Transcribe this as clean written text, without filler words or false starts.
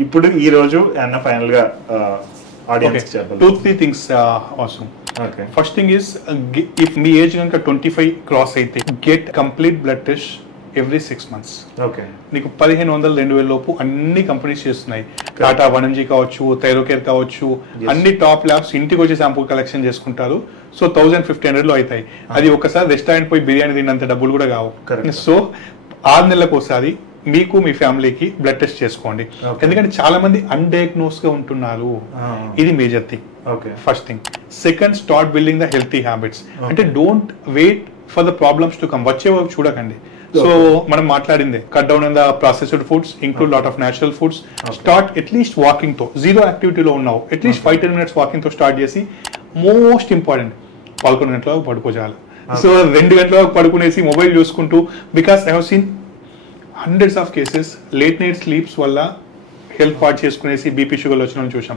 ఇప్పుడు ఈ రోజు అన్న ఫైనల్ గా ఆడియన్స్ చెప్పాలి 2-3 థింగ్స్ అవసరం. Okay first thing is if me age కనుక 25 క్రాస్ అయితే get complete blood test every 6 months. Okay నీకు 1500-2000 లోపు అన్ని కంపెనీస్ చేస్తున్నాయి. టాటా 1mg కావచ్చు, థైరోకేర్ కావచ్చు, అన్ని టాప్ ల్యాబ్స్ ఇంటికి వచ్చి శాంపుల్ కలెక్షన్ చేసుకుంటారు. సో 1500 లో అవుతాయి. అది ఒకసారి రెస్టారెంట్ పోయి బిర్యానీ తిన్నంత డబ్బులు కూడా కావు. సో 6 నెలలకు ఒకసారి మీకు మీ ఫ్యామిలీకి బ్లడ్ టెస్ట్ చేసుకోండి. ఎందుకంటే చాలా మంది అన్డయాగ్నోస్ గా ఉంటున్నారు. ఇది major thing. First thing. Second, start building the healthy habits. అంటే don't wait for the problems to come. వచ్చే వరకు చూడకండి. సో మనం మాట్లాడింది cut down on the processed foods, include lot of natural foods. Start at least walking తో. Zero యాక్టివిటీలో ఉన్నావు, at least 5-10 minutes walking తో స్టార్ట్ చేసి మోస్ట్ ఇంపార్టెంట్ 11 గంటల వరకు పడుకోజాలి. సో 2 గంటల వరకు పడుకునేసి మొబైల్ చూసుకుంటూ, because I have scene hundreds of cases late night sleeps వల్ల హెల్త్ పాడు చేసుకునేసి బీపీ షుగర్లు వచ్చిన చూసాం.